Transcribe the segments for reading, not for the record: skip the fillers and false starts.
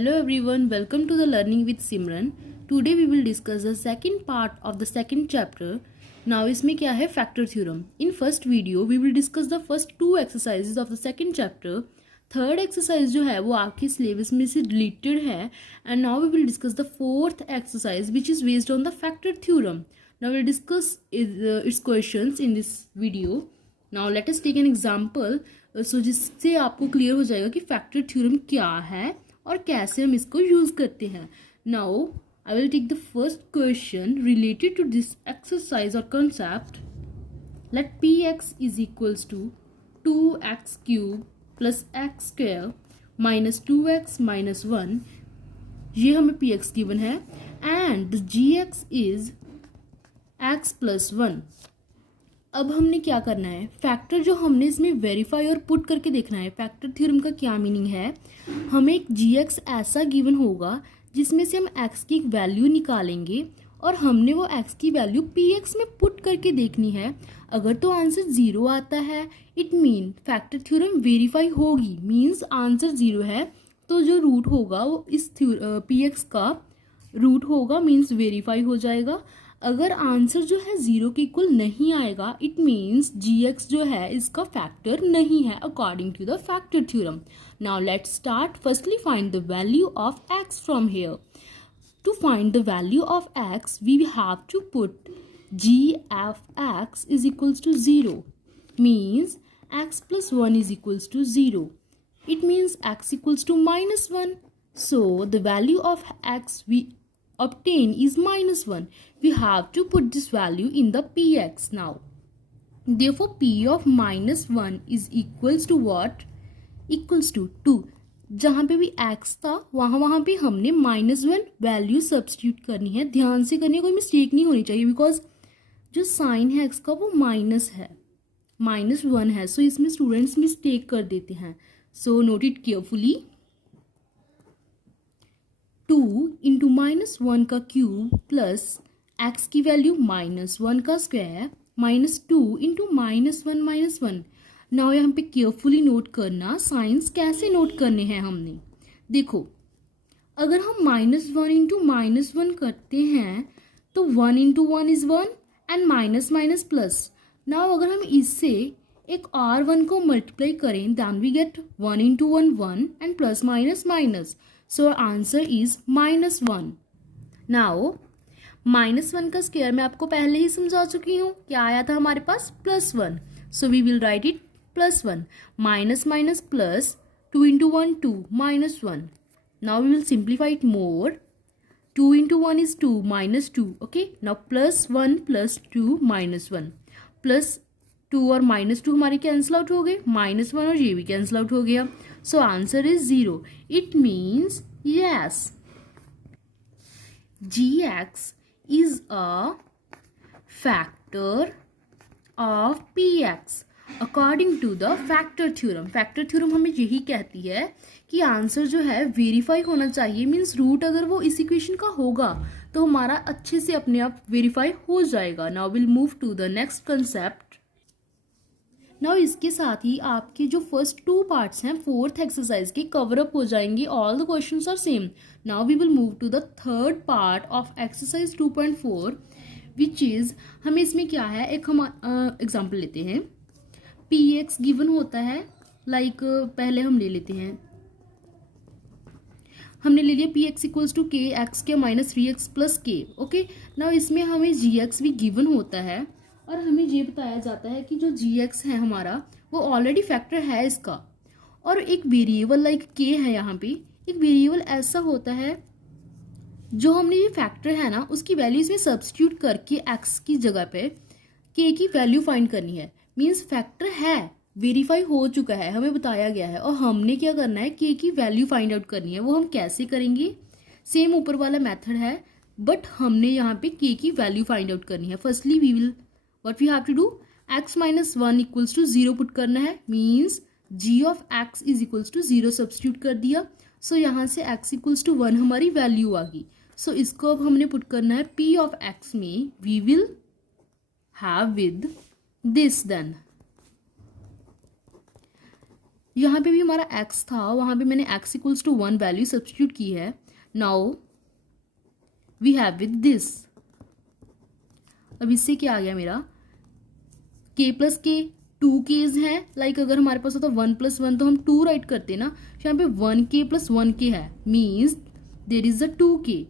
Hello everyone, welcome to the Learning with Simran. Today we will discuss the second part of the second chapter. Now इसमें क्या है factor theorem. In first video we will discuss the first two exercises of the second chapter. Third exercise जो है वो आपके syllabus में से deleted है and now we will discuss the fourth exercise which is based on the factor theorem. Now we will discuss its questions in this video. Now let us take an example so जिससे आपको clear हो जाएगा कि factor theorem क्या है और कैसे हम इसको यूज करते हैं. Now I will take the first question related to this exercise और concept. Let P x is equals to 2x cube plus x square minus 2x minus 1. ये हमें पी एक्स गिवन है and G x is x plus 1. अब हमने क्या करना है, factor जो हमने इसमें वेरीफाई और पुट करके देखना है. फैक्टर थ्योरम का क्या मीनिंग है, हमें एक जी एक्स ऐसा गिवन होगा जिसमें से हम एक्स की एक वैल्यू निकालेंगे और हमने वो एक्स की वैल्यू पी एक्स में पुट करके देखनी है. अगर तो आंसर 0 आता है it mean factor theorem verify होगी, मीन्स आंसर 0 है तो जो रूट होगा वो इस पी एक्स का रूट होगा, मीन्स वेरीफाई हो जाएगा. अगर आंसर जो है 0 के इक्वल नहीं आएगा इट मीन्स जी एक्स जो है इसका फैक्टर नहीं है according to the factor theorem. Now let's start. Firstly find the value of x from here. To find the value of x we have to put g f x is equals to 0, means x plus 1 is equals to 0. It means x equals to minus 1. So the value of x we obtain is minus 1. We have to put this value in the px now. Therefore p of minus 1 is equals to what? Equals to 2. जहाँ पे भी x था वहाँ पे हमने -1 value substitute करनी है. ध्यान से करनी है, कोई मिस्टेक नहीं होनी चाहिए बिकॉज जो साइन है x का वो माइनस है, -1 है. सो इसमें स्टूडेंट्स मिस्टेक कर देते हैं. So note it carefully. 2 into -1 का क्यूब प्लस एक्स की वैल्यू -1 का स्क्वायर माइनस 2 इंटू -1. नाउ यहाँ पे केयरफुली नोट करना साइंस कैसे नोट करने हैं हमने. देखो अगर हम -1 इंटू -1 करते हैं तो 1 into 1 is 1 and minus minus plus. Now अगर हम इससे एक R1 को मल्टीप्लाई करें then we get 1 into 1 1 and plus minus minus. So our answer is -1. Now -1 का स्क्वायर मैं आपको पहले ही समझा चुकी हूँ. क्या आया था हमारे पास +1. So we will write it +1. Minus minus plus 2 into 1 2 -1. Now we will simplify it more. 2 into 1 is 2 -2. Okay. Now +1 + 2 -1 plus 2 और -2 हमारे कैंसिल आउट हो गए, -1 और ये भी कैंसिल आउट हो गया. So answer is 0. It means yes g x is a factor of p x according to the factor theorem. Factor theorem हमें यही कहती है कि आंसर जो है वेरीफाई होना चाहिए, मीन्स रूट अगर वो इस इक्वेशन का होगा तो हमारा अच्छे से अपने आप वेरीफाई हो जाएगा. Now will move to the next concept. Now इसके साथ ही आपके जो फर्स्ट 2 पार्ट्स हैं फोर्थ एक्सरसाइज के कवर अप हो जाएंगे. All the questions are same. Now we will move to the third part of exercise 2.4 which is, हमें इसमें क्या है, एक हम एग्जाम्पल लेते हैं. पी एक्स गिवन होता है लाइक पहले हम ले लेते हैं, हमने ले लिया पी एक्स इक्वल्स टू के एक्स के माइनस 3x प्लस के. ओके. नाउ इसमें हमें जी एक्स भी गिवन होता है और हमें ये बताया जाता है कि जो जी एक्स है हमारा वो ऑलरेडी फैक्टर है इसका, और एक वेरिएबल लाइक के है. यहाँ पे एक वेरिएबल ऐसा होता है जो हमने ये फैक्टर है ना उसकी वैल्यू इसमें सब्स्टिट्यूट करके एक्स की जगह पे के की वैल्यू फाइंड करनी है. मीन्स फैक्टर है, वेरीफाई हो चुका है, हमें बताया गया है और हमने क्या करना है के की वैल्यू फाइंड आउट करनी है. वो हम कैसे करेंगे, सेम ऊपर वाला मेथड है बट हमने यहाँ पे के की वैल्यू फाइंड आउट करनी है. Firstly we will what we have to do, x minus 1 equals to 0 put करना है, means g of x is equals to 0 substitute कर दिया. सो यहाँ से x equals to 1 हमारी वैल्यू आ गई. सो इसको अब हमने पुट करना है p of x में. we will have with this then यहाँ पे भी हमारा x था, वहाँ पे मैंने x equals to 1 value substitute की है. Now we have with this. अब इससे क्या आ गया मेरा k प्लस के, 2 k's हैं. लाइक अगर हमारे पास होता 1+1 तो हम 2 राइट करते ना. यहाँ पे 1k प्लस 1k है, means there is a 2k.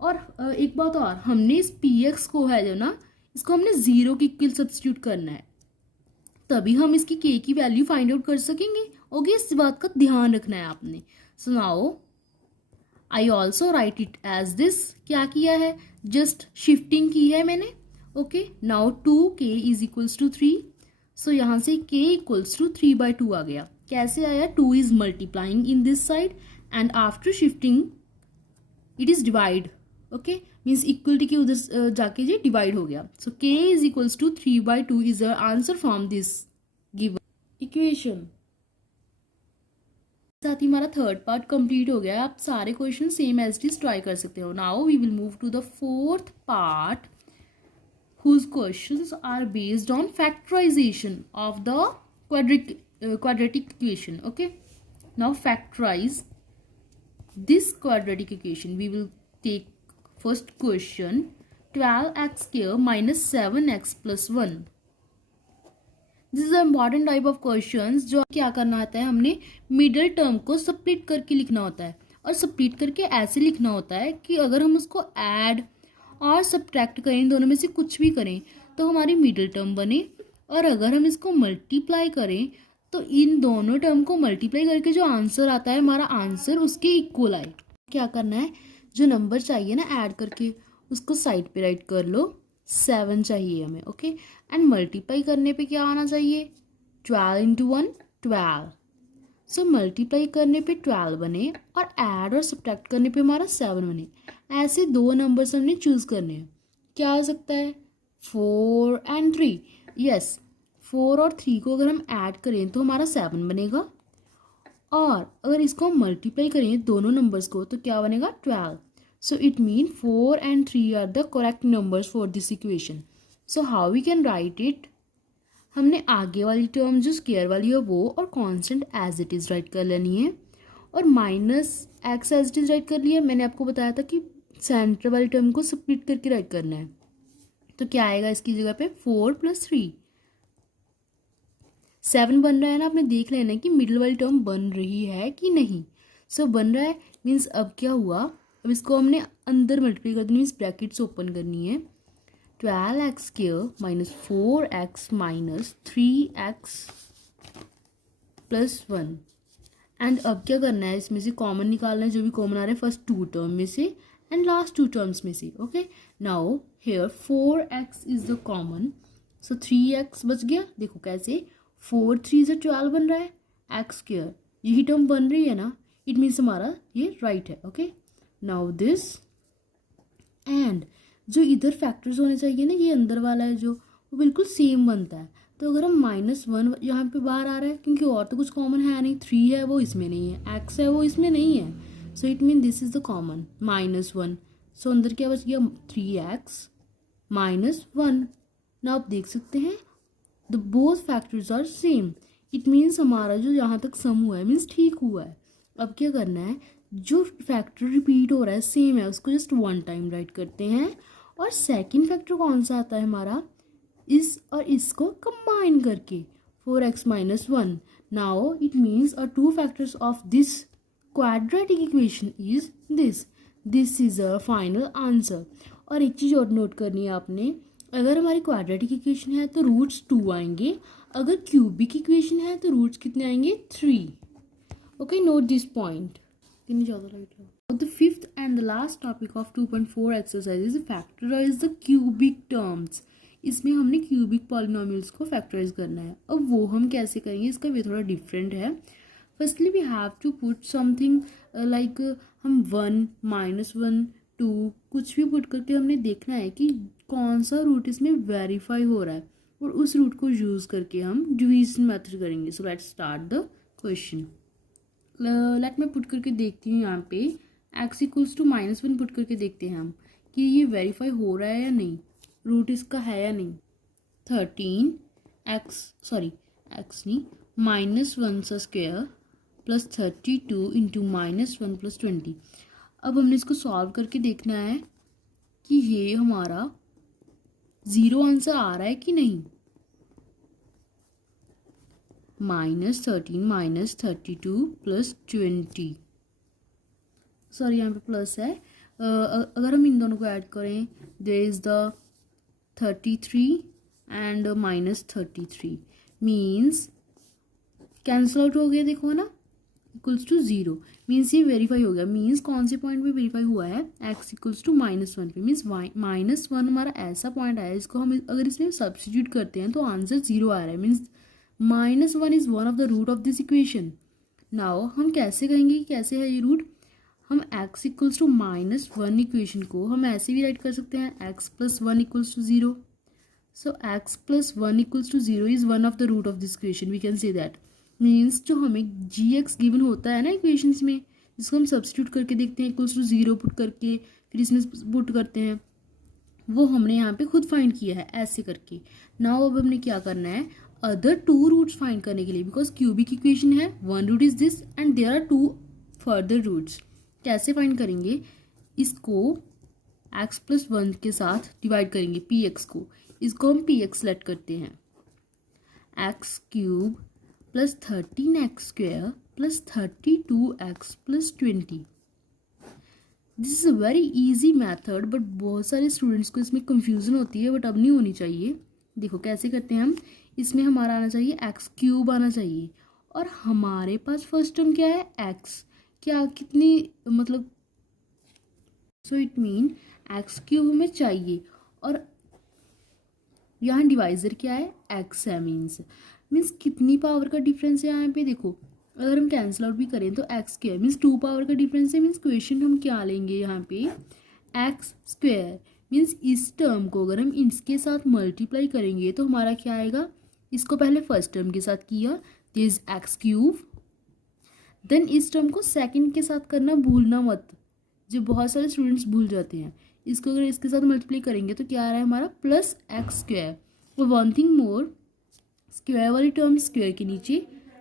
और एक बात और, हमने इस px को है जो ना, इसको हमने 0 के इक्वल सब्स्टिट्यूट करना है, तभी हम इसकी k की वैल्यू फाइंड आउट कर सकेंगे. ओके, इस बात का ध्यान रखना है आपने. So now I also write it as this. क्या किया है, जस्ट शिफ्टिंग की है मैंने. Okay, now 2k is equals to 3. So यहाँ से k इक्वल्स टू 3/2 आ गया. कैसे आया, 2 is multiplying in this side and after shifting it is divide. Okay, means equality के उधर जाके ये डिवाइड हो गया. So k is equals to 3/2 is the answer from this given equation. साथ ही हमारा थर्ड पार्ट कंप्लीट हो गया. आप सारे question same as it is try कर सकते हो. Now we will move to the fourth part whose questions are based on factorization of the quadratic equation. Okay, now factorize this quadratic equation. We will take first question, 12x square minus 7x plus 1. This is important type of questions. जो क्या करना होता है, हमने middle term को split करके लिखना होता है. और स्प्लिट करके ऐसे लिखना होता है कि अगर हम उसको ऐड और सब्ट्रैक्ट करें, दोनों में से कुछ भी करें, तो हमारी मिडिल टर्म बने. और अगर हम इसको मल्टीप्लाई करें तो इन दोनों टर्म को मल्टीप्लाई करके जो आंसर आता है, हमारा आंसर उसके इक्वल आए. क्या करना है, जो नंबर चाहिए ना ऐड करके, उसको साइड पे राइट कर लो. 7 चाहिए हमें. ओके, एंड मल्टीप्लाई करने पे क्या आना चाहिए, 12 इंटू 1 12. सो मल्टीप्लाई करने पे 12 बने और ऐड और सब्ट्रैक्ट करने पे हमारा 7 बने. ऐसे दो नंबर्स हमने चूज करने हैं. क्या हो सकता है, 4 एंड 3. यस, 4 और 3 को अगर हम ऐड करें तो हमारा 7 बनेगा. और अगर इसको हम मल्टीप्लाई करें दोनों नंबर्स को, तो क्या बनेगा, 12. So it means 4 and 3 are the correct numbers for this equation. So how we can write it? हमने आगे वाली टर्म जो स्क्वायर वाली है वो और constant as it is write कर लेनी है. और minus x as it is write कर लिया. मैंने आपको बताया था कि सेंटर वाली टर्म को स्प्लिट करके राइट करना है. तो क्या आएगा इसकी जगह पे, 4 + 3 7 बन रहा है ना. आपने देख लेना कि मिडिल वाली टर्म बन रही है कि नहीं. सो बन रहा है, मीन्स अब क्या हुआ, अब इसको हमने अंदर मल्टीप्लाई कर देनी, मीन्स ब्रैकेट्स ओपन करनी है. 12x square minus 4x minus 3x plus 1. And अब क्या करना है, इसमें से कॉमन निकालना है, जो भी कॉमन आ रहा है फर्स्ट 2 टर्म में से एंड लास्ट 2 टर्म्स में से. Okay, now here 4x is the common. So 3x बच गया. देखो कैसे, 4 3 से 12 बन रहा है. एक्स स्क्वायर यही टर्म बन रही है ना, इट मीन्स हमारा ये राइट है. ओके, नाउ दिस एंड जो इधर फैक्टर्स होने चाहिए ना, ये अंदर वाला है जो, वो बिल्कुल सेम बनता है. तो अगर हम -1 यहाँ पे बाहर आ रहा है, क्योंकि और तो कुछ कॉमन है नहीं. 3 है वो इसमें नहीं है, x है वो इसमें नहीं है. सो it mean this is the common -1. सो अंदर क्या बच गया, 3x -1. ना आप देख सकते हैं the both factors are same. It means हमारा जो यहाँ तक सम हुआ है मीन्स ठीक हुआ है. अब क्या करना है, जो फैक्टर रिपीट हो रहा है सेम है, उसको जस्ट 1 टाइम राइट करते हैं. और सेकंड फैक्टर कौन सा आता है हमारा, इस और इसको कंबाइन करके 4x - 1. नाउ इट मीन्स और 2 factors of this quadratic equation is this. This is a final answer. और एक चीज़ और नोट करनी है आपने, अगर हमारी क्वाड्रेटिक इक्वेशन है तो रूट्स 2 आएंगे. अगर क्यूबिक इक्वेशन है तो रूट्स कितने आएंगे, 3. Okay, note this point. कितनी ज़्यादा लाइट है. The fifth and the last topic of 2.4 exercise is factorize the cubic terms. इसमें हमने क्यूबिक पॉलिनोमियल्स को फैक्टराइज करना है. अब वो हम कैसे करेंगे, इसका भी थोड़ा डिफरेंट है. Firstly we have to put something like हम 1 -1 2 कुछ भी पुट करके हमने देखना है कि कौन सा रूट इसमें वेरीफाई हो रहा है, और उस रूट को यूज़ करके हम डिवीजन मेथड करेंगे. So let's start the question. Let मैं पुट करके देखती हूँ. यहाँ पे x इक्वल्स टू -1 पुट करके देखते हैं हम कि ये वेरीफाई हो रहा है या नहीं, रूट इसका है या नहीं. 13x नहीं -1 का स्क्वायर प्लस 32 इंटू -1 प्लस 20। अब हमने इसको सॉल्व करके देखना है कि ये हमारा 0 आंसर आ रहा है कि नहीं। -13 -32 प्लस 20, सॉरी यहाँ पे प्लस है। अगर हम इन दोनों को ऐड करें, there is the 33 and -33 means cancel out हो गया, देखो ना, इक्वल्स टू 0 मीन्स ये वेरीफाई हो गया। मीन्स कौन से पॉइंट पे वेरीफाई हुआ है, x इक्वल्स टू -1 पे। मीन्स -1 हमारा ऐसा पॉइंट आया इसको हम अगर इसमें सब्स्टिट्यूट करते हैं तो आंसर 0 आ रहा है। Means -1 is one of the root of this equation. Now हम कैसे कहेंगे कि कैसे है ये रूट। हम x इक्वल्स टू -1 इक्वेशन को हम ऐसे भी राइट कर सकते हैं, x plus 1 equals to 0। So x plus 1 equals to 0 is one of the root of this equation, we can say that. Means जो हमें gx गिवन होता है ना इक्वेशंस में, जिसको हम सब्स्टिट्यूट करके देखते हैं इक्वल्स टू 0 पुट करके फिर इसमें पुट करते हैं, वो हमने यहाँ पे खुद फाइंड किया है ऐसे करके। नाउ अब हमने क्या करना है, अदर टू रूट्स फाइंड करने के लिए, बिकॉज क्यूबिक इक्वेशन है, one root is this and there are two further roots. कैसे फाइंड करेंगे, इसको x प्लस 1 के साथ डिवाइड करेंगे px को, इसको हम px सेलेक्ट करते हैं। x cube plus 13x square plus 32x plus 20। This is a very easy method, but बहुत सारे स्टूडेंट्स को इसमें कंफ्यूजन होती है, बट अब नहीं होनी चाहिए। देखो कैसे करते हैं हम, इसमें हमारा आना चाहिए x क्यूब आना चाहिए, और हमारे पास फर्स्ट टर्म क्या है, x, क्या कितनी मतलब, सो इट मीन x क्यूब हमें चाहिए, और यहाँ डिवाइजर क्या है, x है। मीन्स कितनी पावर का डिफरेंस है यहाँ पे, देखो अगर हम कैंसिल आउट भी करें तो x स्क्वायर मीन्स 2 पावर का डिफरेंस है। मीन्स क्वेश्चन हम क्या लेंगे यहाँ पे, x स्क्वायर। मीन्स इस टर्म को अगर हम इसके साथ मल्टीप्लाई करेंगे तो हमारा क्या आएगा, इसको पहले फर्स्ट टर्म के साथ किया, दिस x क्यूब, देन इस टर्म को सेकंड के साथ करना भूलना मत, जो बहुत सारे स्टूडेंट्स भूल जाते हैं। इसको अगर इसके साथ मल्टीप्लाई करेंगे तो क्या आ रहा है हमारा, प्लस एक्स स्क्वायर। और वन थिंग मोर, स्क्वायर वाली टर्म स्क्वायर के नीचे,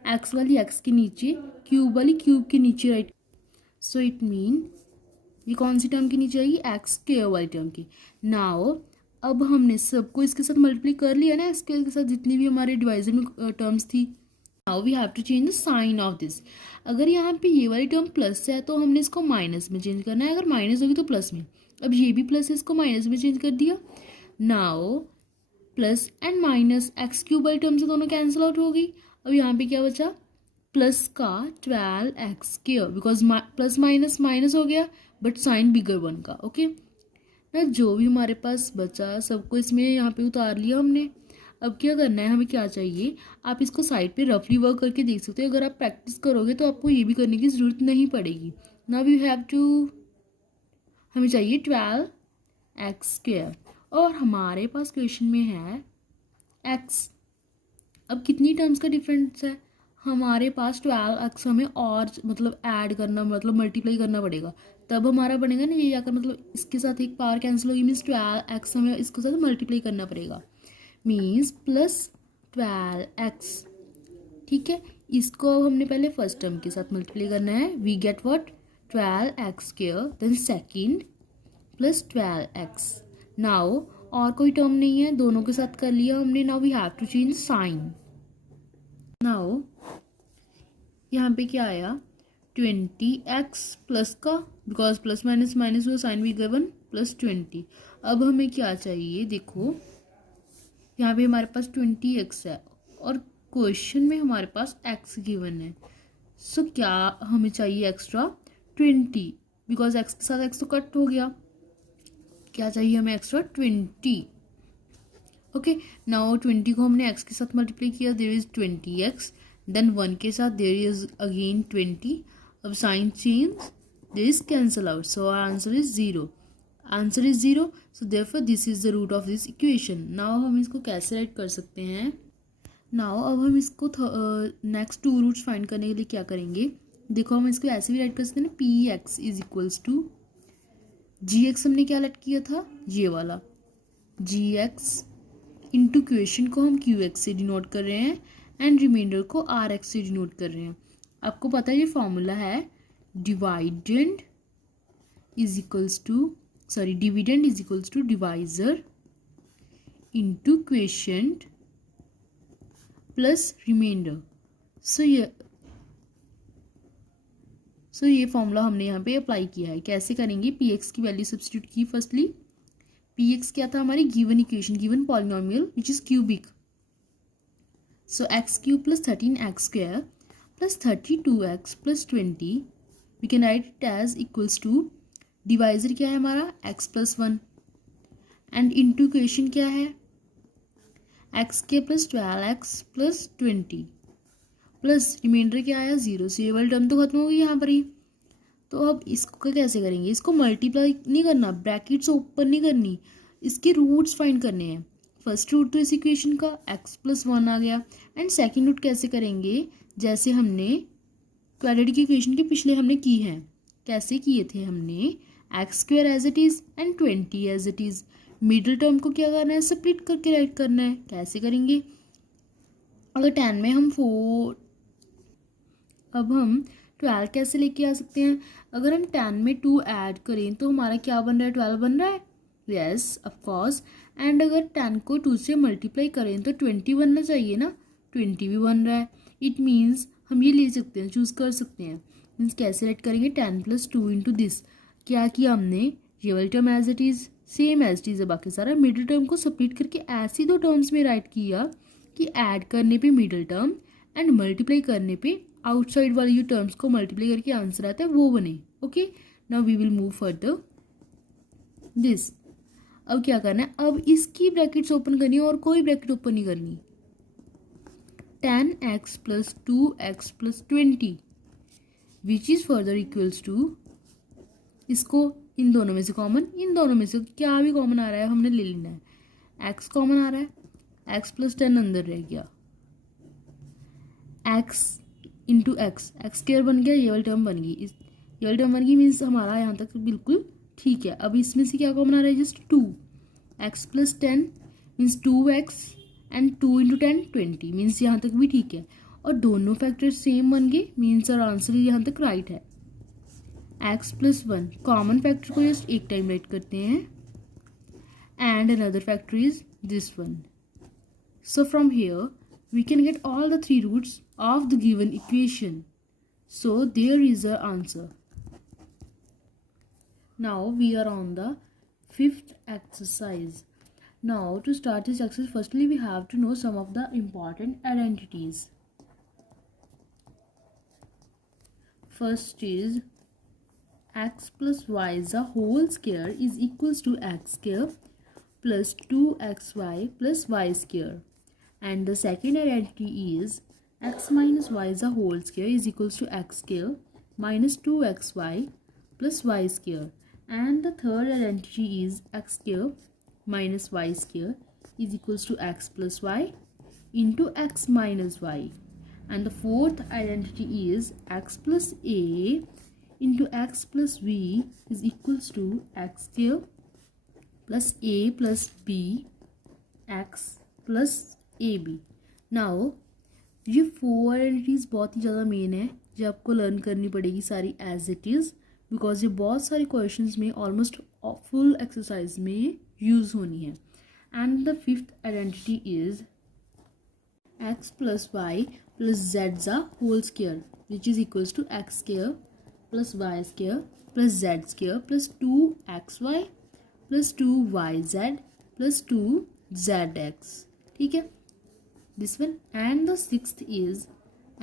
एक्स वाली एक्स के नीचे, क्यूब वाली क्यूब के नीचे, राइट। सो इट मीन ये कौन सी टर्म के नीचे आएगी, एक्स स्क्वायर वाली टर्म की। नाउ अब हमने सबको इसके साथ मल्टीप्लाई कर लिया ना, एक्स स्क्वायर के साथ जितनी भी हमारे डिवाइजर में टर्म्स थी। Now we have to change the sign of this. अगर यहाँ पे ये वाली टर्म प्लस है तो हमने इसको माइनस में चेंज करना है, अगर माइनस होगी तो प्लस में। अब ये भी प्लस है, इसको माइनस में चेंज कर दिया। Now plus and minus x cube वाली टर्म से दोनों कैंसिल आउट हो गई। अब यहाँ पे क्या बचा, प्लस का 12x square, because plus minus minus हो गया बट साइन बिगर वन का। ओके ना, जो भी हमारे पास बचा सबको इसमें यहाँ पे उतार लिया हमने। अब क्या करना है, हमें क्या चाहिए, आप इसको साइड पे रफली वर्क करके देख सकते हो। अगर आप प्रैक्टिस करोगे तो आपको ये भी करने की ज़रूरत नहीं पड़ेगी। नाउ यू हैव टू, हमें चाहिए 12x स्क्वायर, और हमारे पास क्वेश्चन में है x। अब कितनी टर्म्स का डिफरेंस है, हमारे पास 12x हमें और मतलब ऐड करना, मतलब मल्टीप्लाई करना पड़ेगा, तब हमारा बनेगा ना ये जाकर, मतलब इसके साथ एक पावर कैंसिल होगी, मीन्स 12x हमें इसके साथ मल्टीप्लाई करना पड़ेगा, मीन्स प्लस 12x। ठीक है, इसको हमने पहले फर्स्ट टर्म के साथ मल्टीप्लाई करना है, we get what, 12x square, then second plus 12x। Now और कोई टर्म नहीं है, दोनों के साथ कर लिया हमने। Now we have to change sign. Now यहाँ पे क्या आया, 20x प्लस का, बिकॉज प्लस माइनस माइनस हुआ, साइन भी गिवन, प्लस 20। अब हमें क्या चाहिए, देखो यहाँ पे हमारे पास 20x है और क्वेश्चन में हमारे पास x गिवन है। सो क्या हमें चाहिए एक्स्ट्रा 20, बिकॉज x के साथ x तो कट हो गया, क्या चाहिए हमें एक्स्ट्रा 20। ओके, नाउ 20 को हमने x के साथ मल्टीप्लाई किया, देयर इज 20x, देन 1 के साथ देयर इज अगेन 20। अब sign change, there is cancel out, so our answer is 0। Answer is 0, so therefore this is the root of this equation. Now हम इसको कैसे write कर सकते हैं, नाउ अब हम इसको नेक्स्ट टू रूट्स फाइंड करने के लिए क्या करेंगे, देखो हम इसको ऐसे भी राइट कर सकते हैं ना, p x is equals to g x, हमने क्या लेट किया था, ये वाला जी एक्स इंटू क्वेश्चन को हम क्यू एक्स से डिनोट कर रहे हैं, एंड रिमाइंडर को आर एक्स से डिनोट कर रहे हैं। आपको पता है ये फॉर्मूला है dividend is equals to divisor into quotient plus remainder. So ये फॉर्मूला हमने यहाँ पे अप्लाई किया है। कैसे करेंगे, पी एक्स की वैल्यू सब्स्टिट्यूट की। फर्स्टली पी एक्स क्या था, हमारी given equation, given polynomial which is cubic. So x cube plus 13x square plus 32x plus 20 we can write it as equals to, divisor क्या है हमारा x plus 1 and into equation क्या है x के plus 12x plus 20 plus remainder क्या आया 0। से ये वाली टर्म तो खत्म हो गई यहाँ पर ही। तो अब इसको कैसे करेंगे, इसको मल्टीप्लाई नहीं करना, ब्रैकेट्स ओपन नहीं करनी, इसके रूट्स फाइंड करने हैं। फर्स्ट रूट तो इस इक्वेशन का x प्लस 1 आ गया एंड सेकेंड रूट कैसे करेंगे, जैसे हमने क्वाड्रेटिक की इक्वेशन के पिछले हमने की है। कैसे किए थे हमने, x square as it is and 20 as it is. Middle term को क्या करना है, स्प्लिट करके राइट करना है। कैसे करेंगे, अगर 10 में हम 4, अब हम 12 कैसे लेके आ सकते हैं, अगर हम 10 में 2 ऐड करें तो हमारा क्या बन रहा है, 12 बन रहा है। Yes of course. एंड अगर 10 को 2 से मल्टीप्लाई करें तो 20 बनना चाहिए ना, 20 भी बन रहा है। इट मीन्स हम ये ले सकते हैं, चूज़ कर सकते हैं। मीन्स कैसे राइट करेंगे, 10 प्लस 2 इंटू दिस। क्या किया हमने, ये वाली term as it is same as it is है, बाकी सारा मिडिल टर्म को स्प्लिट करके ऐसी दो टर्म्स में राइट किया कि ऐड करने पे मिडिल टर्म एंड मल्टीप्लाई करने पे आउटसाइड वाली जो टर्म्स को मल्टीप्लाई करके आंसर आता है वो बने। Okay, now we will move further this. अब क्या करना है, अब इसकी ब्रैकेट्स ओपन करनी है और कोई ब्रैकेट ओपन नहीं करनी। 10x plus 2x plus 20 which is further equals to, इसको इन दोनों में से कॉमन, इन दोनों में से क्या भी कॉमन आ रहा है हमने ले लेना है। x कॉमन आ रहा है, x प्लस 10 अंदर रह गया, x into x, x square बन गया, ये वाली टर्म बन गई, ये वाली टर्म बन गई। मीन्स हमारा यहाँ तक बिल्कुल ठीक है। अब इसमें से क्या कॉमन आ रहा है, just 2, x plus 10 means 2x and 2 into 10 20 means यहाँ तक भी ठीक है। और दोनों फैक्टर सेम बन गए, मीन्स और आंसर यहाँ तक राइट है। x प्लस 1 कॉमन फैक्टर को जस्ट एक टाइम राइट करते हैं and another factor is this one. So from here we can get all the 3 roots of the given equation. So there is our answer. Now we are on the 5th exercise. Now to start this exercise, firstly we have to know some of the important identities. First is x plus y the whole square is equals to x square plus 2xy plus y square. And the second identity is x minus y the whole square is equals to x square minus 2xy plus y square. And the third identity is x square minus y square is equals to x plus y into x minus y. And the fourth identity is x plus a into x plus v is equals to x square plus a plus b x plus a b. Now ये 4 identities बहुत ही ज़्यादा main है जो आपको learn करनी पड़ेगी सारी as it is, because ये बहुत सारे क्वेश्चंस में ऑलमोस्ट फुल एक्सरसाइज में यूज़ होनी है। And the 5th identity is x plus y plus z ज़ा whole square which is equals to x square plus y square plus z square plus 2xy plus 2yz plus 2zx। ठीक है, this one। and the 6th is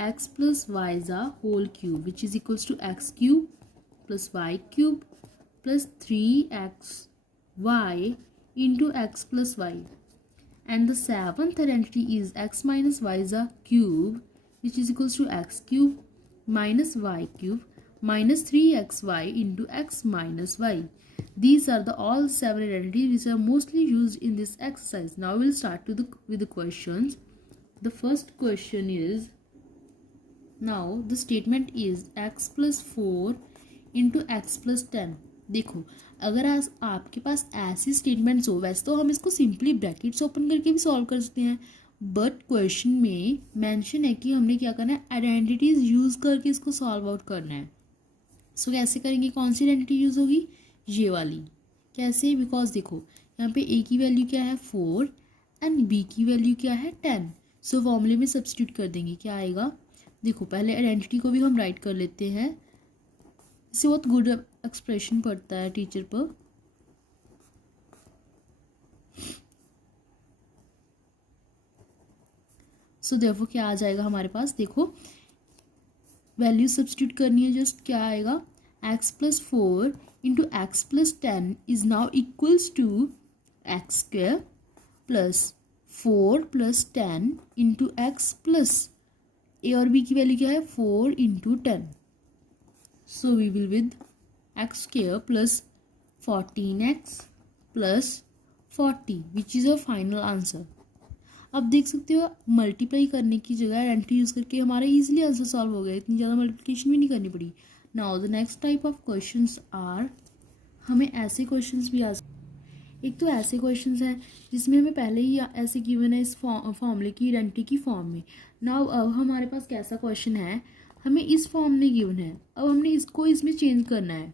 x plus y the whole cube which is equals to x cube plus y cube plus 3xy into x plus y। and the 7th identity is x minus y the cube which is equals to x cube minus y cube minus 3xy into x minus y. These are the all 7 identities which are mostly used in this exercise. Now we'll start with the questions. The first question is, now the statement is x plus 4 into x plus 10। देखो, अगर आपके पास ऐसी statements हो, वैसे तो हम इसको simply brackets open करके भी सॉल्व कर सकते हैं, बट क्वेश्चन में मेंशन है कि हमने क्या करना है, आइडेंटिटीज यूज करके इसको सॉल्व आउट करना है। सो कैसे करेंगे, कौन सी आइडेंटिटी यूज होगी, ये वाली। कैसे, बिकॉज देखो यहाँ पे ए की वैल्यू क्या है 4 एंड बी की वैल्यू क्या है 10। सो फॉर्मूले में सब्स्टिट्यूट कर देंगे, क्या आएगा, देखो पहले आइडेंटिटी को भी हम राइट कर लेते हैं, इससे बहुत गुड एक्सप्रेशन पड़ता है टीचर पर। सो देखो क्या आ जाएगा हमारे पास, देखो वैल्यू सब्स्टिट्यूट करनी है, जस्ट क्या आएगा, x plus 4 into x plus 10 is now equals to x square plus 4 plus 10 into x plus a और बी की वैल्यू क्या है 4 into 10। So we will with x square plus 14x plus 40 which is a final answer. अब देख सकते हो multiply करने की जगह आइडेंटिटी यूज़ करके हमारा इजीली आंसर सॉल्व हो गया, इतनी ज़्यादा मल्टीप्लिकेशन भी नहीं करनी पड़ी। Now the next type of questions are, हमें ऐसे क्वेश्चंस भी आ, एक तो ऐसे क्वेश्चंस हैं जिसमें हमें पहले ही ऐसे गिवन है इस फॉर्मूले की आइडेंटिटी की फॉर्म में। नाउ अब हमारे पास कैसा क्वेश्चन है, हमें इस फॉर्म में गिवन है, अब हमने इसको इसमें चेंज करना है।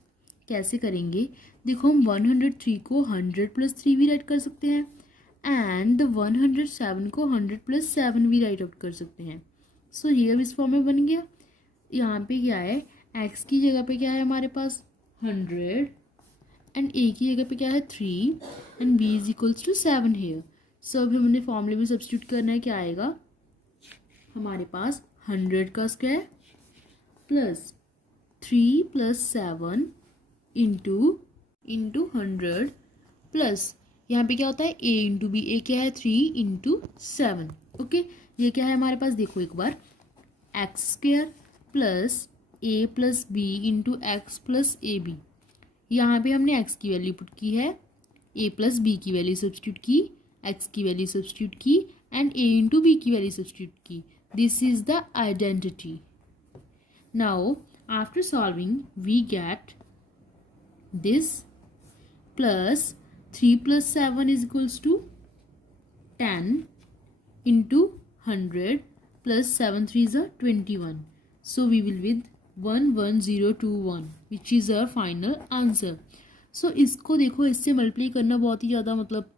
कैसे करेंगे, देखो हम 103 को 100 प्लस 3 भी राइट कर सकते हैं एंड 107 को 100 प्लस 7 भी राइट आउट कर सकते हैं। सो हियर इस फॉर्म में बन गया। यहाँ पे क्या है, x की जगह पे क्या है हमारे पास 100 एंड a की जगह पे क्या है 3 and b is equals to 7 here. So अब हमने फॉर्मूले में सब्स्टिट्यूट करना है, क्या आएगा हमारे पास 100 का square plus 3 plus 7 into 100 plus यहाँ पे क्या होता है a इंटू बी, ए क्या है 3 इंटू 7। ओके, ये क्या है हमारे पास, देखो एक बार x square plus a plus B into x plus A B. यहाँ पे हमने x की वैल्यू पुट की है, a प्लस बी की वैल्यू सब्स्टिट्यूट की, x की वैल्यू सब्स्टिट्यूट की एंड a इंटू बी की वैल्यू सब्स्टिट्यूट की। This is the identity. Now after solving we get this plus 3 plus 7 is equals to 10 into 100 plus 7 3s are 21. So we will with 11021 which is our final answer. So इसको देखो, इससे multiply करना बहुत ही ज़्यादा मतलब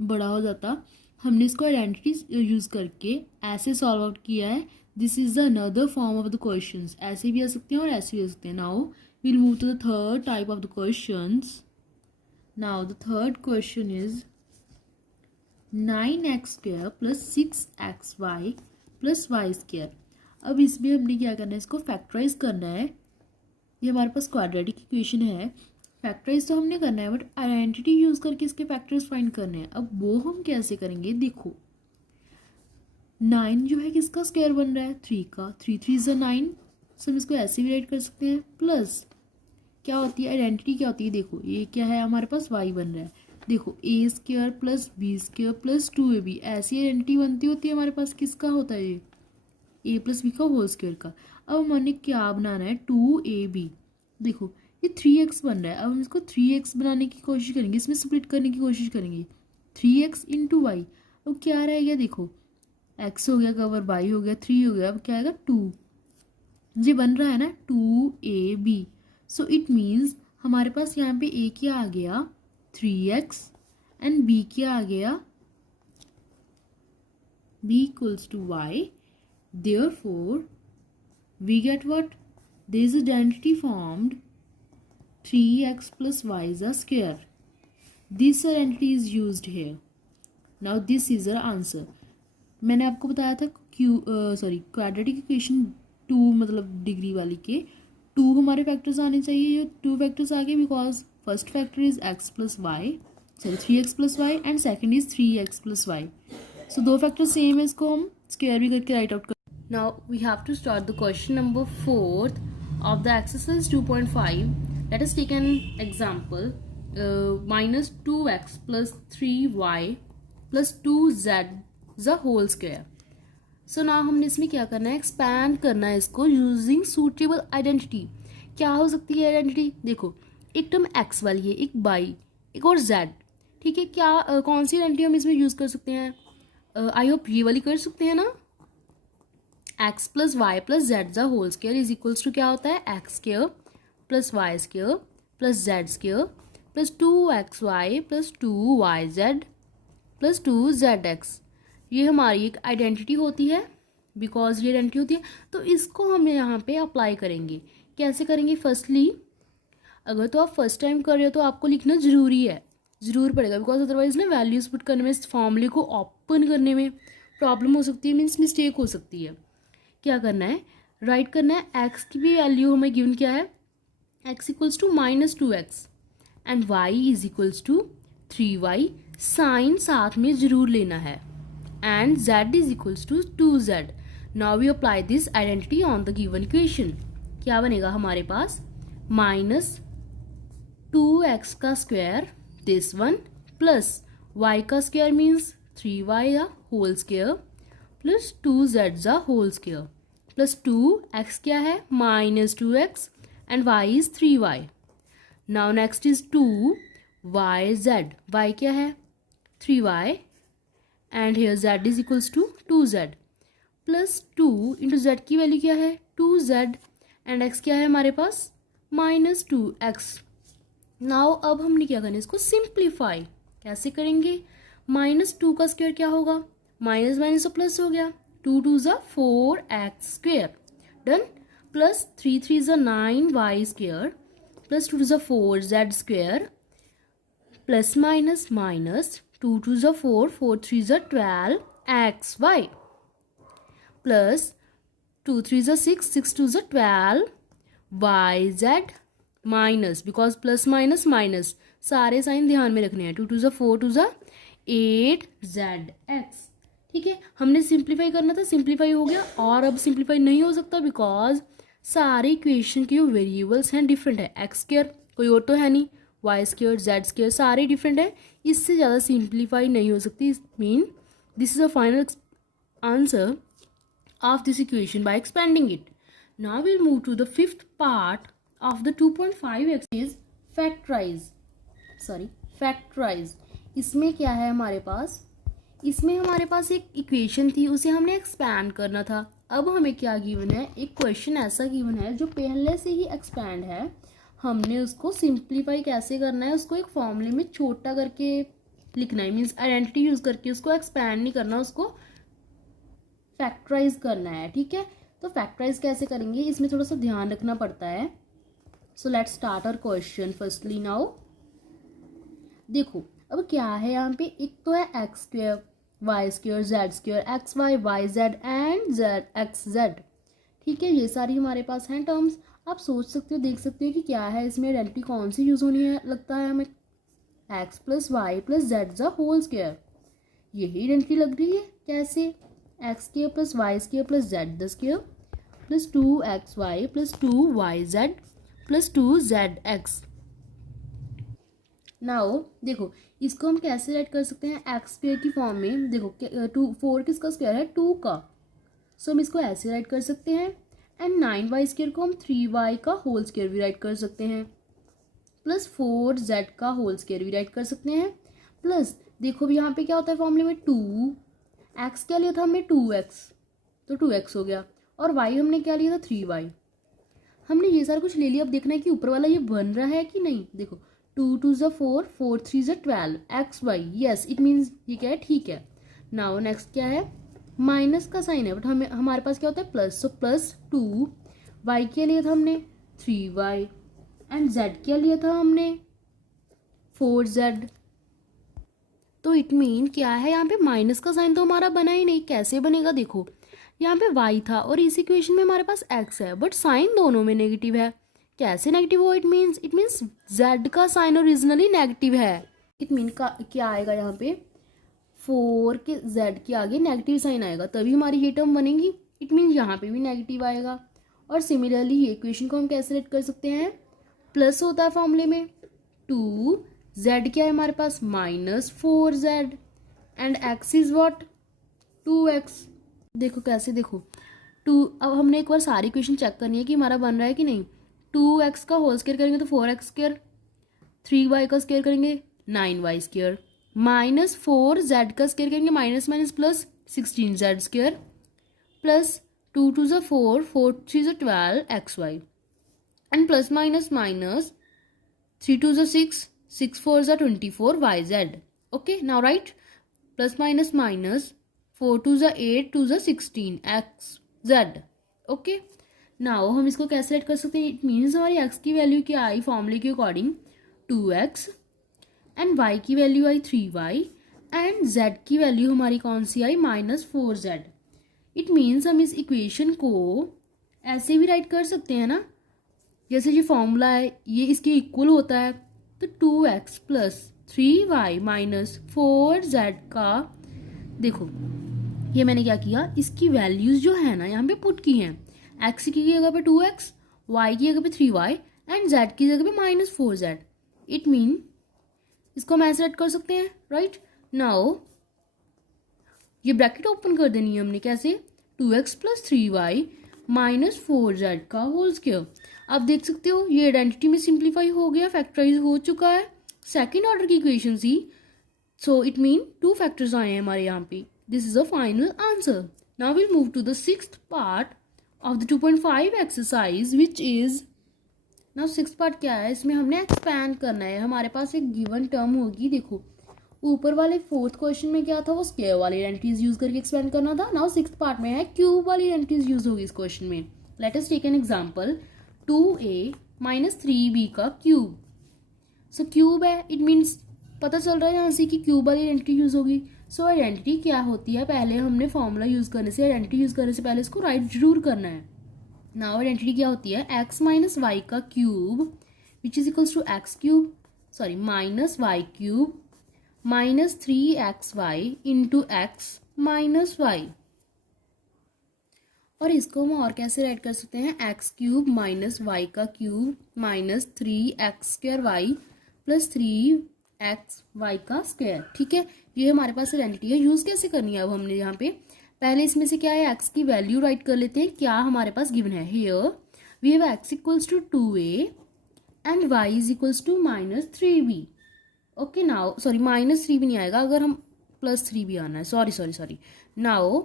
बड़ा हो जाता, हमने इसको आइडेंटिटी यूज़ करके ऐसे सॉल्व आउट किया है। This is the another form of the questions, ऐसे भी आ सकते हैं और ऐसे भी आ सकते हैं। Now will move to the third type of the questions. Now the third question is 9x square plus 6xy plus y square। अब इसमें हमने क्या करना है, इसको फैक्टराइज करना है। ये हमारे पास क्वाड्रेटिक इक्वेशन है, फैक्टराइज तो हमने करना है बट आइडेंटिटी यूज़ करके इसके फैक्टर्स फाइंड करने हैं। अब वो हम कैसे करेंगे, देखो 9 जो है किसका स्क्वायर बन रहा है 3 का, 3 3 इज 9। सो हम इसको ऐसे भी राइट कर सकते हैं। प्लस क्या होती है आइडेंटिटी, क्या होती है, देखो ये क्या है हमारे पास y बन रहा है, देखो a square plus b square plus 2ab, ऐसी आइडेंटिटी बनती होती है हमारे पास। किसका होता है ये a प्लस बी का होल स्क्वायर का। अब हमने क्या बनाना है 2ab, देखो ये 3x बन रहा है। अब हम इसको 3x बनाने की कोशिश करेंगे, इसमें स्प्लिट करने की कोशिश करेंगे, 3x इंटू वाई। अब क्या रहेगा, देखो x हो गया कवर, y हो गया 3 हो गया, अब क्या आएगा 2, ये बन रहा है ना 2ab। सो इट मीन्स हमारे पास यहाँ पे a क्या आ गया 3x एंड b क्या आ गया b equals to y। Therefore we get what, there is identity formed 3x plus y is a square. This identity is used here. Now this is our answer. मैंने आपको बताया था quadratic equation 2 मतलब degree वाली के 2 हमारे factors आने चाहिए। ये 2 फैक्टर्स आ गए because first factor is x plus y, sorry 3x plus y and second is 3x plus y. So 2 factor same है, इसको हम स्क्वायर भी करके राइट आउट कर। Now we have to start the question number 4th of the exercise 2.5। Let us take an example, minus 2x plus 3y plus 2z the whole square. So now हमने इसमें क्या करना है, expand करना है इसको using suitable identity. क्या हो सकती है आइडेंटिटी, देखो एक टर्म x वाली है, एक y, एक और z, ठीक है। क्या कौन सी आइडेंटिटी हम इसमें यूज़ कर सकते हैं, आई होप ये वाली कर सकते हैं ना। X plus y plus z the whole square is equals to क्या होता है, x square plus y square plus z square plus 2xy plus 2yz plus 2zx। ये हमारी एक आइडेंटिटी होती है, बिकॉज ये आइडेंटिटी होती है, तो इसको हम यहाँ पे अप्लाई करेंगे। कैसे करेंगे? फर्स्टली अगर तो आप फर्स्ट टाइम कर रहे हो तो आपको लिखना ज़रूरी है, ज़रूर पड़ेगा, बिकॉज अदरवाइज ना वैल्यूज़ पुट करने में, इस फॉर्मूले को ओपन करने में प्रॉब्लम हो सकती है, मीन्स मिस्टेक हो सकती है। क्या करना है? राइट करना है एक्स की भी वैल्यू हमें गिवन क्या है, x equals to -2x and y is equals to 3y। Sign साथ में ज़रूर लेना है and z is equals to 2z। Now we apply this identity on the given equation. क्या बनेगा हमारे पास? -2x का square this one plus y का square means 3y the whole square plus 2z the whole square plus 2x क्या है, -2x and y is 3y। Now next is 2yz, y क्या है 3y and here z is equals to 2z plus 2 into z की value क्या है 2z and x क्या है हमारे पास -2x। नाउ अब हमने क्या करना है, इसको सिंप्लीफाई कैसे करेंगे? -2 का स्क्वायर क्या होगा, माइनस माइनस तो प्लस हो गया, 2 2 ज़ा 4x स्क्वायर डन, प्लस 3 3 ज़ा 9y स्क्वायर प्लस 2 2 ज़ा 4z square plus minus minus 2 2 ज़ा 4 4 3 ज़ा 12xy प्लस 2 3 ज़ा 6 6 2 ज़ा 12yz minus, because plus minus minus सारे साइन ध्यान में रखने हैं, 2 2 ज़ा 4 2 ज़ा 8zx। ठीक है, हमने सिंप्लीफाई करना था, सिंप्लीफाई हो गया। और अब सिंप्लीफाई नहीं हो सकता बिकॉज सारे इक्वेशन के जो वेरिएबल्स हैं डिफरेंट है, एक्स स्क्वायर कोई और तो है नहीं, वाई स्क्वायर जेड स्क्वायर सारे डिफरेंट है, इससे ज़्यादा सिंप्लीफाई नहीं हो सकती। Mean this is a final answer of this equation by expanding it. Now will move to the fifth part of the 2.5 x factorise. इसमें क्या है हमारे पास, इसमें हमारे पास एक इक्वेशन थी, उसे हमने एक्सपैंड करना था। अब हमें क्या गिवन है, एक क्वेश्चन ऐसा गिवन है जो पहले से ही एक्सपैंड है, हमने उसको सिंप्लीफाई कैसे करना है, उसको एक फॉर्मूले में छोटा करके लिखना है, मीन्स आइडेंटिटी यूज करके, उसको एक्सपैंड नहीं करना, उसको फैक्टराइज करना है। ठीक है, तो फैक्टराइज कैसे करेंगे, इसमें थोड़ा सा ध्यान रखना पड़ता है। So let's start our question firstly. Now देखो अब क्या है यहाँ पे, एक तो है x square y square z square x y y z and z x z. ठीक है, ये सारी हमारे पास हैं टर्म्स। आप सोच सकते हो, देख सकते हो कि क्या है इसमें आइडेंटिटी कौन सी यूज होनी है, लगता है हमें x plus y plus z the whole square, यही आइडेंटिटी लग रही है। कैसे? X square plus y square plus z the square plus 2xy plus 2yz plus 2zx। Now देखो इसको हम कैसे राइट कर सकते हैं, एक्स स्क्वायर की फॉर्म में। देखो 4 किसका स्क्वायर है, 2 का, सो हम इसको ऐसे राइट कर सकते हैं। एंड 9y स्क्वायर को हम 3y का होल स्क्वायर भी राइट कर सकते हैं, प्लस 4z का होल स्क्वायर भी राइट कर सकते हैं। प्लस देखो भी यहाँ पे क्या होता है फॉर्मूले में, 2x क्या लिया था हमने 2x, तो 2x हो गया, और y हमने क्या लिया था 3y। हमने ये सारा कुछ ले लिया, अब देखना है कि ऊपर वाला ये बन रहा है कि नहीं। देखो 2 2 ज़ा 4 4 3 ज़ा 12 xy, यस इट मीन्स ये क्या है, ठीक है। नाउ नेक्स्ट क्या है, माइनस का साइन है, बट हमें हमारे पास क्या होता है प्लस, सो प्लस 2y क्या लिया था हमने 3y एंड z क्या लिया था हमने 4z। तो इट मीन क्या है, यहाँ पे माइनस का साइन तो हमारा बना ही नहीं, कैसे बनेगा, देखो यहाँ पे y था और इस इक्वेशन में हमारे पास x है, बट साइन दोनों में नेगेटिव है। कैसे नेगेटिव हो, इट मीन्स z का साइन ओरिजिनली नेगेटिव है। इट मीन का क्या आएगा यहाँ पे, 4 के z के आगे नेगेटिव साइन आएगा, तभी हमारी ये टर्म बनेगी। इट मीन यहाँ पे भी नेगेटिव आएगा। और सिमिलरली ये इक्वेशन को हम कैसे राइट कर सकते हैं, प्लस होता है फॉर्मूले में, 2z क्या है हमारे पास -4z and x is what 2x। देखो कैसे, देखो 2, अब हमने एक बार सारी इक्वेशन चेक करनी है कि हमारा बन रहा है कि नहीं। 2x का होल स्क्वायर करेंगे तो 4x स्क्वायर, 3y का स्क्वायर करेंगे 9y स्क्वायर, माइनस 4z का स्क्वायर करेंगे, minus minus plus 16z square plus 2 2 ज़ा 4, 4 3 ज़ा 12 xy and plus minus minus 3 2 ज़ा 6, 6 4 ज़ा 24 yz. Okay, now right plus minus minus 4 2 ज़ा 8, 2 ज़ा 16 xz. ओके, नाउ हम इसको कैसे राइट कर सकते हैं? इट मीन्स हमारी x की वैल्यू क्या आई फॉर्मूले के अकॉर्डिंग 2x एंड y की value I 3y and z की वैल्यू हमारी कौन सी आई -4z. इट मीन्स हम इस इक्वेशन को ऐसे भी राइट कर सकते हैं ना, जैसे ये फॉर्मूला है ये इसके इक्वल होता है, तो 2x plus 3y minus 4z का, देखो ये मैंने क्या किया, इसकी वैल्यूज जो है ना यहाँ पे पुट की हैं, x की जगह पे 2x, y की जगह पे 3y एंड z की जगह पे -4z. इट मीन इसको हम ऐसे राइट कर सकते हैं, राइट. नाउ ये ब्रैकेट ओपन कर देनी है हमने, कैसे 2x plus 3y minus 4z का होल स्क्वायर. आप देख सकते हो ये आइडेंटिटी में सिंप्लीफाई हो गया, फैक्टराइज हो चुका है, सेकेंड ऑर्डर की इक्वेशन थी. सो इट मीन 2 फैक्टर्स आए हैं हमारे यहाँ पे. This is a final answer. Now will move to the 6th part of the 2.5 exercise which is, now 6th part क्या है, इसमें हमने एक्सपैंड करना है. हमारे पास एक गिवन टर्म होगी, देखो ऊपर वाले 4th क्वेश्चन में क्या था, वो स्क्वायर वाली आइडेंटिटीज यूज करके एक्सपेंड करना था. नाउ 6th पार्ट में है क्यूब वाली आइडेंटिटीज यूज होगी इस क्वेश्चन में. Let us take an example 2a minus 3b का क्यूब. सो क्यूब है, इट मीन्स पता चल रहा है यहाँ से कि क्यूब वाली आइडेंटिटी यूज होगी. सो आइडेंटिटी क्या होती है, पहले हमने फॉर्मूला यूज करने से, आइडेंटिटी यूज करने से पहले इसको राइट जरूर करना है. नाउ आइडेंटिटी क्या होती है, x माइनस वाई का cube which is equals to x cube, sorry minus y cube minus 3xy into x minus y. और इसको हम और कैसे राइट कर सकते हैं, एक्स क्यूब माइनस वाई का cube minus 3x square y plus 3xy का स्क्वायर. ठीक है, ये हमारे पास आइडेंटिटी है. यूज कैसे करनी है अब हमने यहाँ पे, पहले इसमें से क्या है x की वैल्यू राइट कर लेते हैं. क्या हमारे पास गिवन है, here we have x equals to 2a and y is equals to -3b. Okay, now sorry -3 भी नहीं आएगा, अगर हम +3 भी आना है, सॉरी. नाउ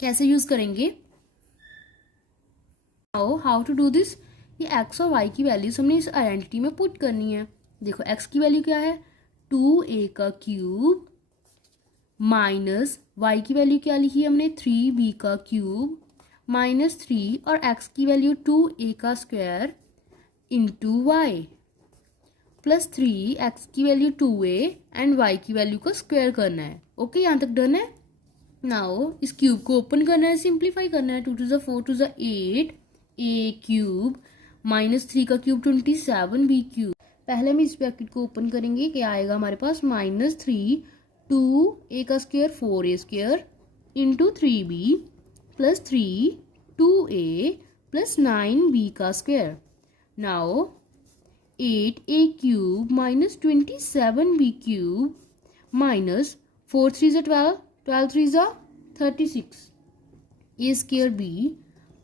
कैसे यूज करेंगे, now how to do this, ये x और y की वैल्यूज हमने इस आइडेंटिटी में पुट करनी है. देखो x की वैल्यू क्या है 2a का क्यूब माइनस y की वैल्यू क्या लिखी है हमने 3b का क्यूब माइनस 3 और x की वैल्यू 2a का square into y plus 3x की वैल्यू 2a एंड y की वैल्यू का स्क्वायर करना है. ओके, यहाँ तक डन है. नाउ इस क्यूब को ओपन करना है, सिंप्लीफाई करना है. 2 2 ज़ा 4, 2 ज़ा 8 a क्यूब माइनस 3 का क्यूब 27 b क्यूब. पहले हम इस ब्रैकेट को ओपन करेंगे, क्या आएगा हमारे पास -3 2a का square 4a square into 3b plus 3 2a plus 9b का square. Now 8a cube minus 27b cube minus 4 3 ज़ा 12, 12 3 ज़ा 36 a square b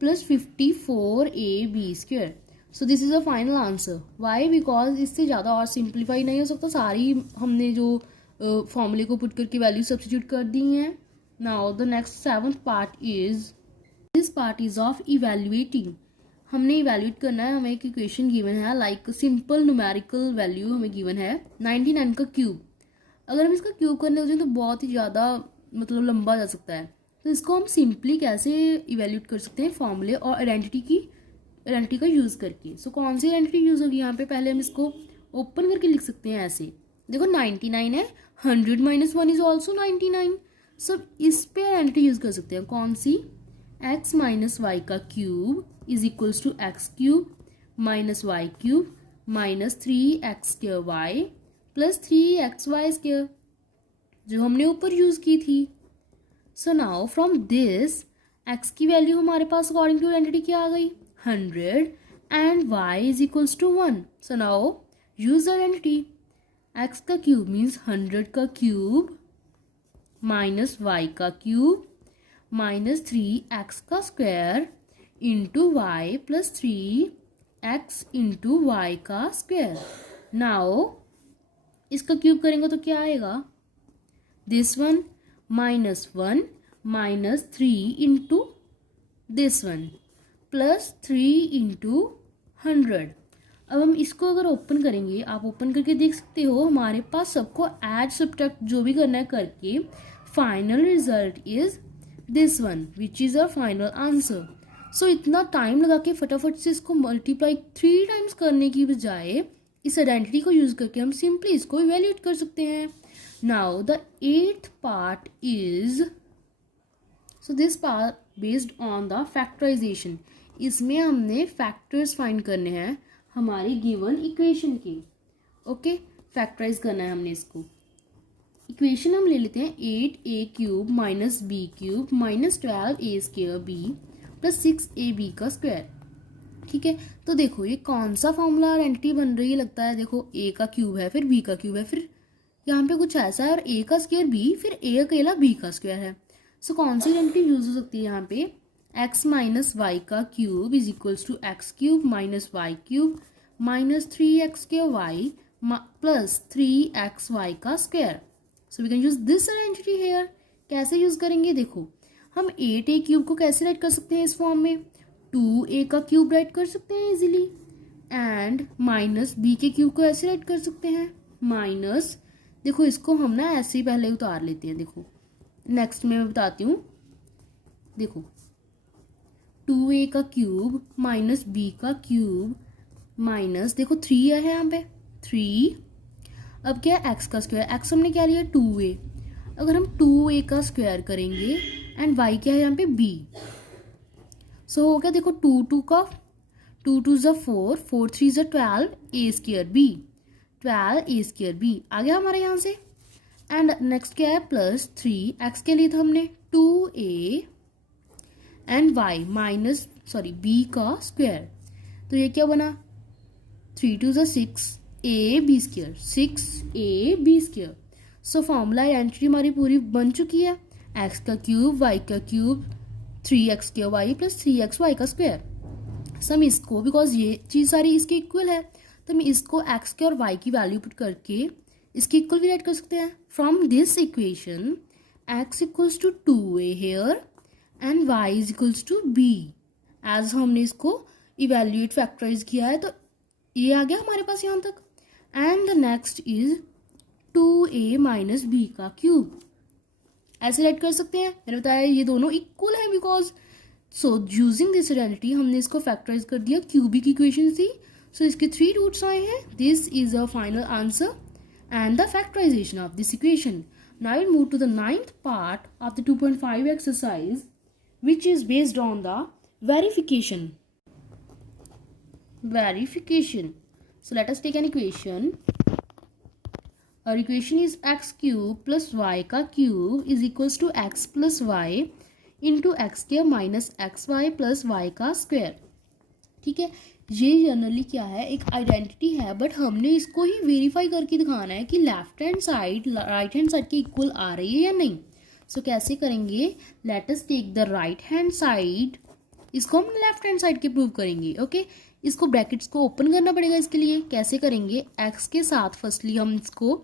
plus 54ab square. So this is a final answer. Why, because इससे ज़्यादा और simplify नहीं हो सकता. सारी हमने जो फॉर्मूले को पुट करके वैल्यू सब्स्टिट्यूट कर दी हैं. Now the next 7th part is, this part is of evaluating. हमने इवेल्यूएट करना है, हमें एक इक्वेशन गिवन है, लाइक सिंपल न्यूमेरिकल वैल्यू हमें गिवन है 99 का क्यूब. अगर हम इसका क्यूब करने लगे तो बहुत ही ज़्यादा मतलब लंबा जा सकता है. तो इसको हम सिंपली कैसे इवेल्यूएट कर सकते हैं, फॉर्मूले और आइडेंटिटी का यूज़ करके. सो कौन सी आइडेंटिटी यूज़ होगी यहाँ पे, पहले हम इसको ओपन करके लिख सकते हैं ऐसे. देखो 99 है, 100 माइनस 1 इज ऑल्सो 99. सो इस पे आइडेंटिटी यूज़ कर सकते हैं, कौन सी, x माइनस वाई का cube is equals to x cube minus y cube minus 3x square y plus 3xy square, जो हमने ऊपर यूज की थी. So now from this x की वैल्यू हमारे पास अकॉर्डिंग टू आइडेंटिटी क्या आ गई 100 and y is equals to 1. So now use identity, x का क्यूब मीन्स 100 का क्यूब माइनस y का क्यूब माइनस 3x का square into y plus 3x into y का स्क्वायर. नाउ इसका क्यूब करेंगे तो क्या आएगा, this one -1 -3 into this one +3 into 100। अब हम इसको अगर ओपन करेंगे, आप ओपन करके देख सकते हो, हमारे पास सबको ऐड सब्ट्रैक्ट जो भी करना है करके final result is this one which is a final answer. So इतना टाइम लगा के फटाफट से इसको मल्टीप्लाई 3 टाइम्स करने की बजाय इस आइडेंटिटी को यूज करके हम सिंपली इसको इवेल्यूएट कर सकते हैं। Now the 8th part is, so this part based on the factorisation. इसमें हमने फैक्टर्स फाइंड करने हैं हमारी गिवन इक्वेशन के। ओके, फैक्टराइज करना है हमने इसको। इक्वेशन हम ले लेते हैं 8a³ - b³ - 12a² b + 6ab का स्क्वायर। ठीक है, तो देखो ये कौन सा फॉर्मूला आइडेंटिटी बन रही है, लगता है देखो a का क्यूब है, फिर b का क्यूब है, फिर यहाँ पे कुछ ऐसा है, और a का स्क्वायर b, फिर a अकेला b का स्क्वायर है। सो कौन सी आइडेंटिटी यूज हो सकती है यहाँ पे, x - y का cube is equals to x³ - y³ - 3x² plus 3xy का square. So we can use this identity here. कैसे यूज करेंगे, देखो हम 8a³ को कैसे राइट कर सकते हैं इस फॉर्म में, 2a का क्यूब राइट कर सकते हैं इजीली, एंड -b के क्यूब को ऐसे राइट कर सकते हैं माइनस, देखो इसको हम ना ऐसे ही पहले उतार लेते हैं। देखो नेक्स्ट में मैं बताती हूँ, देखो 2a का क्यूब -b का क्यूब माइनस, देखो 3 है यहाँ पे 3, अब क्या है x का स्क्वायर, x हमने क्या लिया 2a, अगर हम 2a का स्क्वायर करेंगे एंड y क्या है यहाँ पे b, सो हो गया देखो 2 का 2 2 ज़ा 4 4 3 ज़ा 12 a² b 12 a² b आ गया हमारे यहाँ से। एंड नेक्स्ट क्या है +3 x के लिए था हमने 2a एंड y b का स्क्वायर, तो ये क्या बना 3 2 ज़ा 6 a² 6ab²। So formula identity हमारी पूरी बन चुकी है, x का क्यूब y का क्यूब 3x² + 3xy का स्क्वायर। सम इसको, बिकॉज ये चीज़ सारी इसके इक्वल है, तो हम इसको x के और y की वैल्यू पुट करके इसके इक्वल भी राइट कर सकते हैं। From this equation x equals to 2a here and y is equals to b, as हमने इसको इवेल्यूएट फैक्टराइज किया है, तो ये आ गया हमारे पास यहाँ तक। And the next is 2a - b का क्यूब, ऐसे राइट कर सकते हैं। मैंने बताया ये दोनों इक्वल है, because so using this identity हमने इसको फैक्टराइज कर दिया, क्यूबिक इक्वेशन थी, सो इसके 3 रूट्स आए हैं। This is a final answer and the factorisation of this equation. Now will move to the 9th part of the 2.5 exercise which is based on the verification. So let us take an equation. Our equation is x³ + y का cube is equals to x + y into x² - xy + y का square. ठीक है, ये generally क्या है, एक identity है, but हमने इसको ही वेरीफाई करके दिखाना है कि left hand side right hand side के इक्वल आ रही है या नहीं। सो कैसे करेंगे, let us take the right hand side, इसको हम लेफ्ट हैंड साइड के प्रूव करेंगे। ओके, इसको ब्रैकेट्स को ओपन करना पड़ेगा। इसके लिए कैसे करेंगे, x के साथ फर्स्टली हम इसको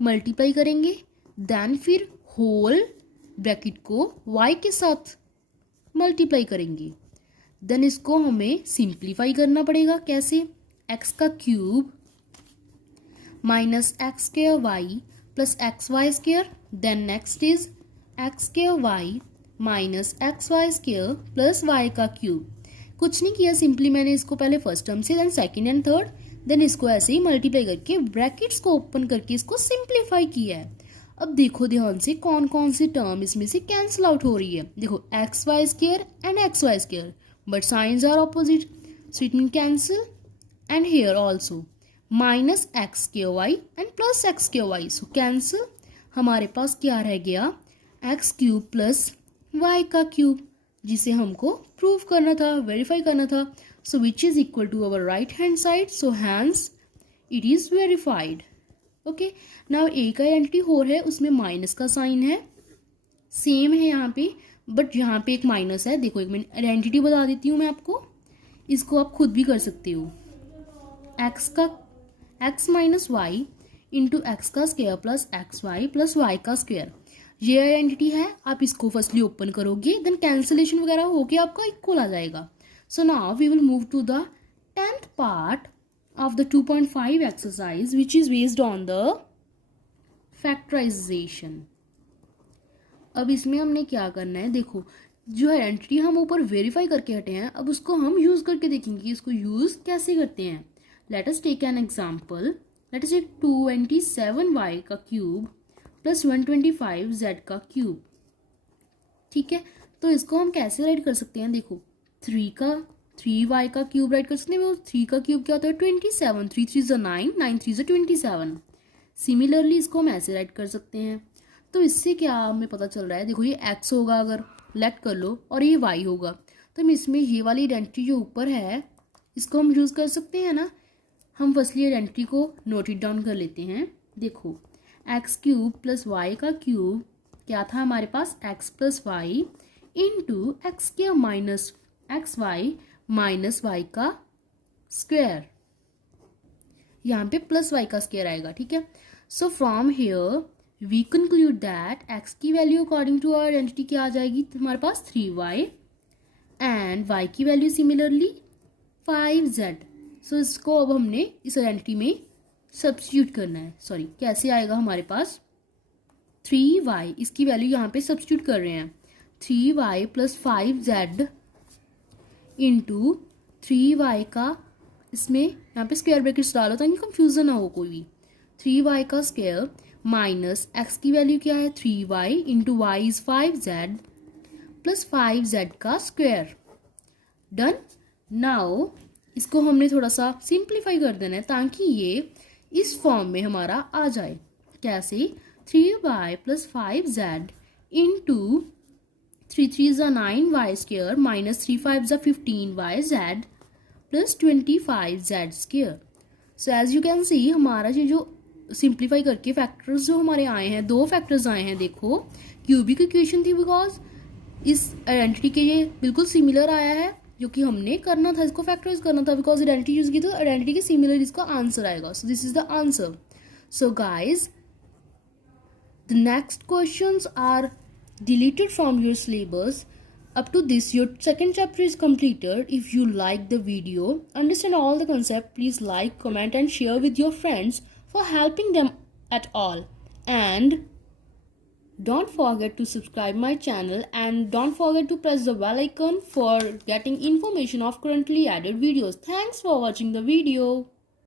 मल्टीप्लाई करेंगे, देन फिर होल ब्रैकेट को y के साथ मल्टीप्लाई करेंगे, देन इसको हमें सिंप्लीफाई करना पड़ेगा। कैसे, x का cube -x² + xy², then next is x² - xy² + y का क्यूब। कुछ नहीं किया, सिंपली मैंने इसको पहले फर्स्ट टर्म से, then second and third, then इसको ऐसे ही मल्टीप्लाई करके ब्रैकेट्स को ओपन करके इसको सिंप्लीफाई किया है। अब देखो ध्यान से कौन कौन सी टर्म इसमें से कैंसिल आउट हो रही है। देखो xy² and xy², but signs are opposite, so it mean cancel, and here also -x² and +x², so cancel. हमारे पास क्या रह गया, x³ + y का क्यूब, जिसे हमको प्रूव करना था, वेरीफाई करना था, so which is equal to our right hand side, so hence it is verified. Okay, now A का आइडेंटिटी हो है, उसमें माइनस का साइन है, सेम है यहाँ पे, बट यहाँ पे एक माइनस है। देखो एक मिनट आइडेंटिटी बता देती हूँ मैं आपको, इसको आप खुद भी कर सकते हो। x - y इंटू एक्स का square plus x y plus y का स्क्वायर। ये आइडेंटिटी है, आप इसको फर्स्टली ओपन करोगे, देन कैंसिलेशन वगैरह होके आपका इक्वल आ जाएगा। So now we will move to the 10th part of the 2.5 exercise which is based on the factorization। अब इसमें हमने क्या करना है, देखो जो आइडेंटिटी हम ऊपर वेरीफाई करके हटे हैं, अब उसको हम यूज करके देखेंगे इसको यूज कैसे करते हैं। Let us take an example. Let us take 27y का क्यूब प्लस 125z का क्यूब। ठीक है, तो इसको हम कैसे राइट कर सकते हैं, देखो 3y का क्यूब राइट कर सकते हैं। 3 का क्यूब क्या होता है 27, 3 3 ज़ा 9, 9 3 ज़ा 27। सिमिलरली इसको हम ऐसे राइट कर सकते हैं। तो इससे क्या हमें पता चल रहा है, देखो ये x होगा अगर लेट कर लो, और ये y होगा, तो हम इसमें ये वाली आइडेंटिटी जो ऊपर है इसको हम यूज़ कर सकते हैं ना। हम फर्स्टली आइडेंटिटी को नोट इट डाउन कर लेते हैं। देखो एक्स क्यूब प्लस वाई का क्यूब क्या था हमारे पास, x plus y into x cube minus x y minus y का स्क्वायर, यहाँ पे प्लस वाई का स्क्वायर आएगा। ठीक है, so from here we conclude that x की value according to our identity क्या आ जाएगी हमारे पास 3y एंड y की वैल्यू सिमिलरली 5z। सो इसको अब हमने इस आइडेंटिटी में सब्स्टिट्यूट करना है। सॉरी, कैसे आएगा हमारे पास 3y, इसकी वैल्यू यहाँ पे सब्स्टिट्यूट कर रहे हैं, 3y plus 5z into 3y का, इसमें यहाँ पे स्क्वायर ब्रैकेट्स डालो ताकि कंफ्यूजन ना हो कोई भी, 3y का स्क्वायर माइनस x की वैल्यू क्या है 3y into Y is 5z plus 5z का स्क्वायर। डन। नाउ इसको हमने थोड़ा सा सिंप्लीफाई कर देना है ताकि ये इस फॉर्म में हमारा आ जाए। कैसे, 3y प्लस 5z इंटू 3 3 ज़ा 9y स्क्वायर माइनस 3 5 ज़ा 15yz plus 25z square. So as you can see हमारा ये जो सिंप्लीफाई करके फैक्टर्स जो हमारे आए हैं, 2 फैक्टर्स आए हैं। देखो क्यूबिक इक्वेशन थी बिकॉज इस आइडेंटिटी के ये बिल्कुल सिमिलर आया है, जो कि हमने करना था, इसको फैक्टराइज करना था बिकॉज आइडेंटिटी यूज की तो आइडेंटिटी के सिमिलर इसका आंसर आएगा। So this is the answer. So guys the next questions are deleted from your syllabus. Up to this, your second chapter is completed. If you like the video, understand all the concept, please like, comment and share with your friends for helping them at all. And don't forget to subscribe my channel and don't forget to press the bell icon for getting information of currently added videos. Thanks for watching the video.